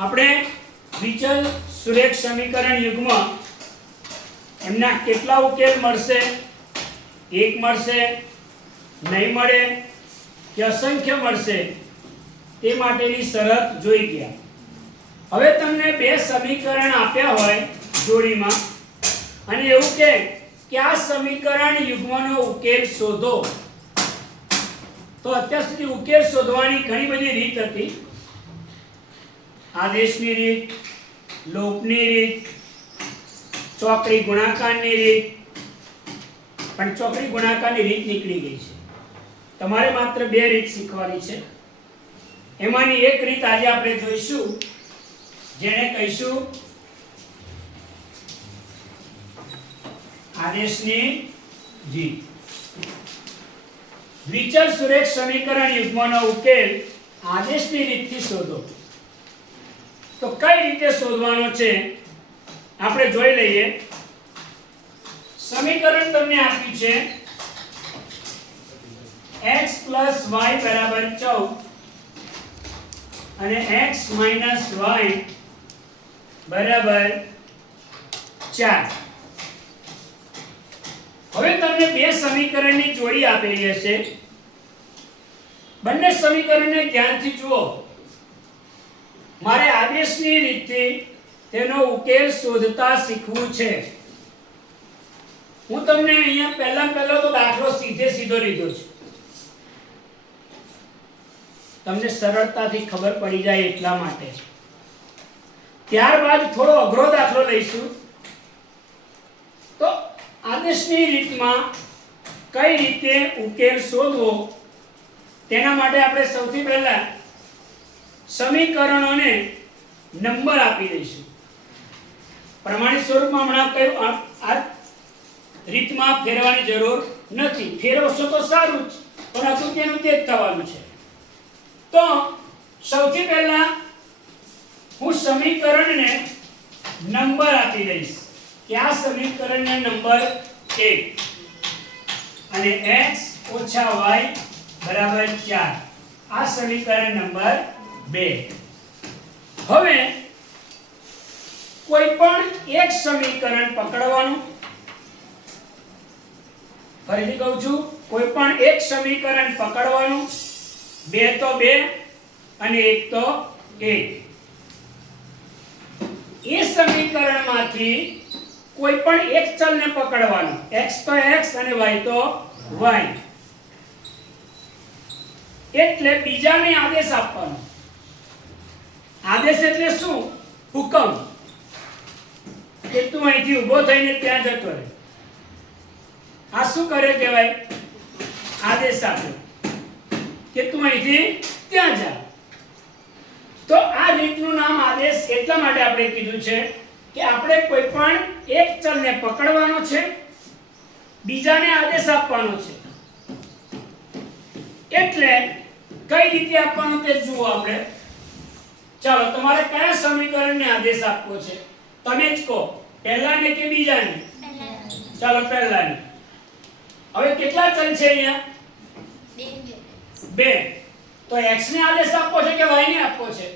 આપણે વિચલ સુરેખ સમીકરણ યુગ્મ એમના કેટલા ઉકેલ મળશે? એક મળશે, નહીં મળે કે અસંખ્ય મળશે તે માટેની શરત જોઈ ગયા. હવે તમને બે સમીકરણ આપ્યા હોય જોડીમાં અને એવું કે આ સમીકરણ યુગ્મનો ઉકેલ શોધો, તો અત્યાર સુધી ઉકેલ શોધવાની ઘણી બધી રીત હતી. આદેશની રીત, લોપની રીત, ચોકડી ગુણાકારની રીત, પણ ચોકડી ગુણાકારની રીત નીકળી ગઈ છે. તમારે માત્ર બે રીત શીખવાની છે. એમાંની એક રીત આજે આપણે જોઈશું, જેને કહીશું આદેશની રીત. વિચલ સુરેખ સમીકરણ યુગ્મનો ઉકેલ આદેશની રીતથી શોધો. તો કઈ રીતે શોધવાનો છે આપણે જોઈ લઈએ. સમીકરણ તમને આપ્યું છે x + y = 14 અને x - y = 4. હવે તમને બે સમીકરણની જોડી આપેલી હશે. બંને સમીકરણને ધ્યાનથી જુઓ. મારે આદેશની રીતથી તેનો ઉકેલ શોધતા શીખવું છે. હું તમને અહીંયા પહેલો તો દાખલો સીધો લીધો છે, તમને સરળતાથી ખબર પડી જાય એટલા માટે. ત્યારબાદ થોડો અઘરો દાખલો લઈશું. તો આદેશની રીતમાં કઈ રીતે ઉકેલ શોધવો તેના માટે આપણે સૌથી પહેલા સમીકરણોને નંબર આપી દઈશું. પ્રમાણિત સ્વરૂપમાં હમણાં કહ્યું આ રીતમાં ફેરવાની જરૂર નથી. ફેરવશો તો સારું જ, પણ અતુત્યનું તે જ થવાનું છે. તો સૌથી પહેલા હું સમીકરણને નંબર આપી દઈશ કે આ સમીકરણને નંબર 1 અને x - y = 4. આ સમીકરણ નંબર 2. હવે કોઈ પણ એક સમીકરણ પકડવાનું. ફરીથી કહું છું, કોઈ પણ એક સમીકરણ પકડવાનું. 2 તો 2 અને 1 તો 1. એ સમીકરણમાંથી કોઈ પણ એક ચલને પકડવાનો. x તો x અને y તો y. એટલે બીજાને આદેશ આપવાનો. આદેશ એટલે શું? હુકમ. કે તું અહીંથી ઊભો થઈને ત્યાં જતો રહે. આ શું કરે કહેવાય? આદેશ આપ્યો કે તું અહીંથી ત્યાં જા. તો આ રીતનું નામ આદેશ એટલા માટે આપણે કીધું છે કે આપણે કોઈ પણ એક ચલને પકડવાનો છે, બીજાને આદેશ આપવાનો છે. એટલે કઈ રીતે આપવાનો તે જુઓ આપણે. ચાલો, તમારે કયા સમીકરણને આદેશ આપવો છે તમે જ કહો. પહેલાને કે બીજાને? ચાલો, પહેલાને. હવે કેટલા ચલ છે અહીંયા? 2. તો x ને આદેશ આપવો છે કે y ને આપવો છે?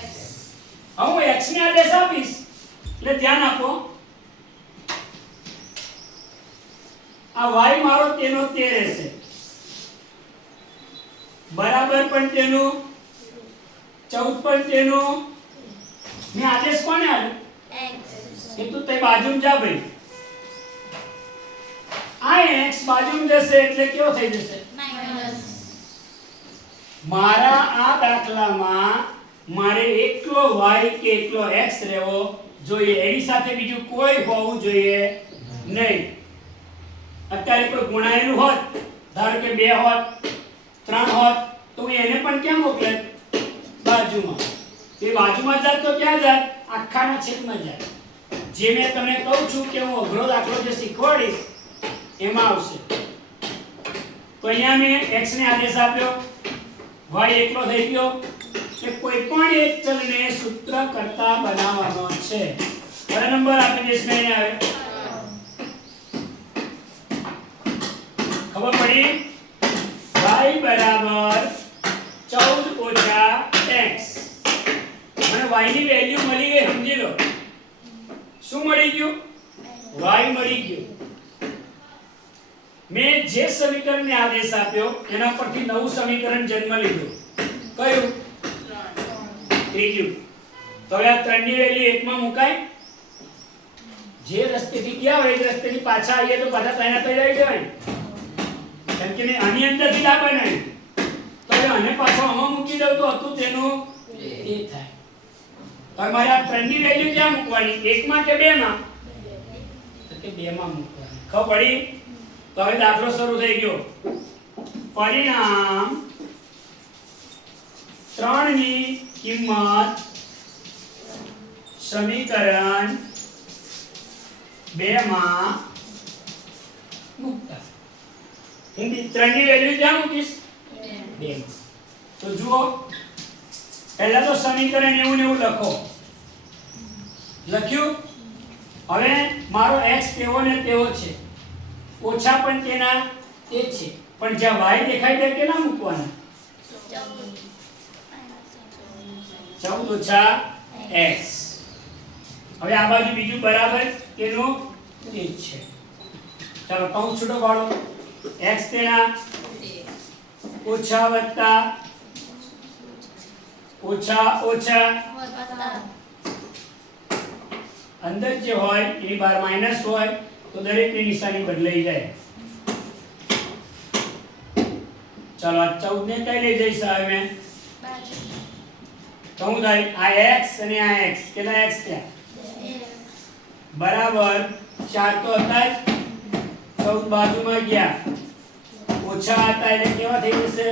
x. હું x ને આદેશ આપીશ એટલે ધ્યાન આપો. આ y મારો તેનો તે રહેશે, બરાબર પણ તેનું, 14 પણ તેનું. મેં આદેશ કોને આપ્યો? x. કે તું તે બાજુમાં જા ભાઈ. આ x બાજુમાં જશે એટલે કેવો થઈ જશે? મારા આ દાખલામાં મારે એકલો y કે એકલો x રહેવો જોઈએ. એની સાથે બીજું કોઈ હોવું જોઈએ નહીં. અત્યારે કોઈ ગુણાયેલું હોત, ધારો કે 2 હોત, 3 હોત, તો હું એને પણ ક્યાં મોકલે? બાજુમાં. એ બાજુમાં જાત તો ક્યાં જાત? આખાના છેદમાં જાત. જે મેં તમને કહું છું કે હું અઘરો દાખલો જે શીખવાડીશ એમાં આવશે. તો અહીંયા મેં x ને આદેશ આપ્યો, y એકલો થઈ ગયો. કે કોઈ પણ એક ચલને સૂત્ર કરતા બનાવવાનો છે. હવે નંબર આપી દઈશ મેં અહીંયા. ખબર પડી? y = 14 - x અને y ની વેલ્યુ મળી ગઈ, સમજી લો. શું મળી ગયું? y મળી ગયું. મેં જે સમીકરણને આદેશ આપ્યો એના પરથી નવું સમીકરણ જન્મ લીધું. કયું? ત્રીજું. તો હવે આ 3 ની વેલ્યુ 1 માં મુકાય. જે રસ્તેથી ગયા હોય એ રસ્તેથી પાછા આવીએ તો પાછા તૈયાર થઈ જાય જવાય. કેમ કે આની અંદરથી આ બનાવ્યું તો હવે આને પાછો આમાં મૂકી દઉં તો હતું તેનું એ થાય. હવે મારે આ 3 ની વેલ્યુ ક્યાં મૂકવાની? 1 માં કે 2 માં? તો કે 2 માં મૂકવાની. ખબર પડી? તો હવે દાખલો શરૂ થઈ ગયો. પરિણામ 3 ની કિંમત સમીકરણ 2 માં મૂકતા. હું 3 ની વેલ્યુ ક્યાં મૂકીશ? 2 માં. તો જુઓ, પહેલા તો સમીકરણ એવું ને એવું લખો. લખ્યું? હવે મારો x કેવો ને તેવો છે, ઓછા પણ તેના તે છે, પણ જ્યાં y દેખાય તે કેટલા મૂકવાના? 14 ઓછા x. હવે આ બાજુ બીજું બરાબર તેનું તે જ છે. ચાલો કૌંસ છૂટો પાડો. x તેના ઓછા વત્તા ઓછા ઓછા અંદર જે હોય એની બહાર માઈનસ હોય તો દરેકની નિશાની બદલાઈ જાય. ચાલો આ 14 ને કઈ લઈ જઈશ હવે મેં? તો હું થાય આ x અને આ x. કેટલા x થયા? બરાબર 4 તો હતા જ, 14 બાજુમાં ગયા, ઓછા હતા એટલે કેવા થઈ જશે?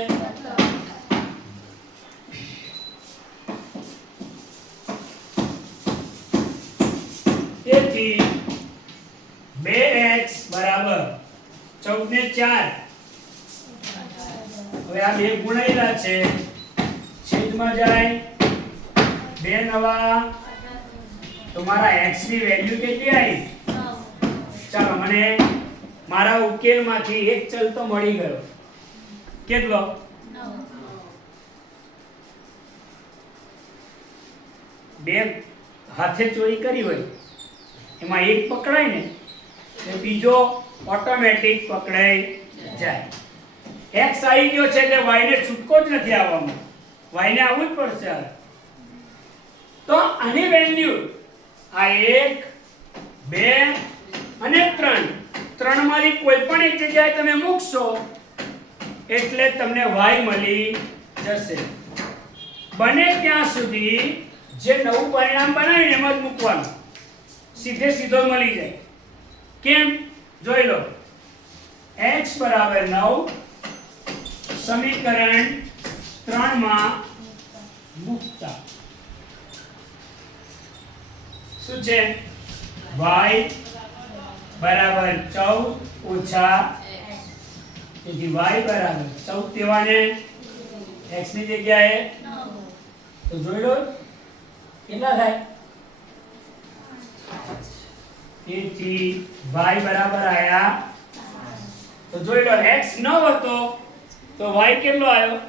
તેથી 2x બરાબર 14 ને 4. હવે આ બે ગુણાયેલા છે, છેદમાં જાય 2 નવા. તો મારા x ની વેલ્યુ કેટલી આવી? 9. ચાલો મને મારા ઉકેલમાંથી એક ચલ તો મળી ગયો. કેટલો? 9. બે હાથે ચોરી કરી હોય એમાં એક પકડાય ને તો બીજો ઓટોમેટિક પકડાઈ જાય. x આવી ગયો છે એટલે y ને છૂટકો જ નથી આવવાનો, y ને આવવું જ પડશે. તો આની વેલ્યુ આ 1 2 અને 3, 3 માંથી કોઈ પણ એક જગ્યાએ તમે મૂકશો એટલે તમને y મળી જશે. બને ત્યાં સુધી જે નવું પરિણામ બનાવીને એમ જ મૂકવાનું, સીધે સીધો મળી જાય. કેમ? જોઈ લો. x બરાબર 9 સમીકરણ 3 માં મૂકતા શું છે? y બરાબર 14 ઓછા તેથી y બરાબર 14 તેવાને x ની જગ્યાએ 9. તો જોઈ લો કેટલા થાય? તેથી y બરાબર આયા 5. તો જોઈ લો x 9 હતો તો y કેટલો આવ્યો?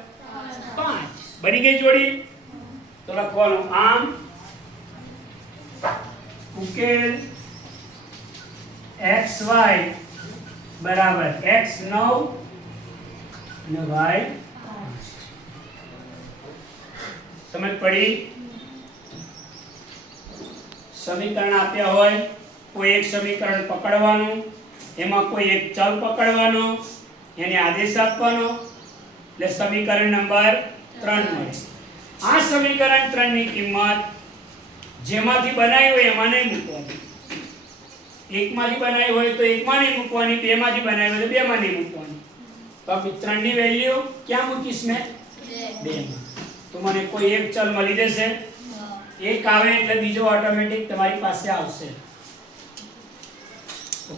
5. બની ગઈ જોડી. તો લખવાનું આમ ઉકેલ xy બરાબર x 9 અને y 5. સમજ પડી? સમીકરણ આપ્યા હોય, કોઈ એક સમીકરણ પકડવાનું, એમાં કોઈ એક ચલ પકડવાનો, એને આદેશ આપવાનો એટલે સમીકરણ નંબર 3 મળે. આ સમીકરણ 3 ની કિંમત જેમાંથી બનાવી હોય એમાં નહીં મૂકવાની. એકમાંથી બનાવી હોય તો એકમાં નહીં મૂકવાની, બેમાંથી બનાવી હોય તો બેમાં નહીં મૂકવાની. તો આ 3 ની વેલ્યુ ક્યાં મૂકીશ મેં? 2 માં. તો મને કોઈ એક ચલ મળી જશે. એક આવે એટલે બીજો ઓટોમેટિક તમારી પાસે આવશે.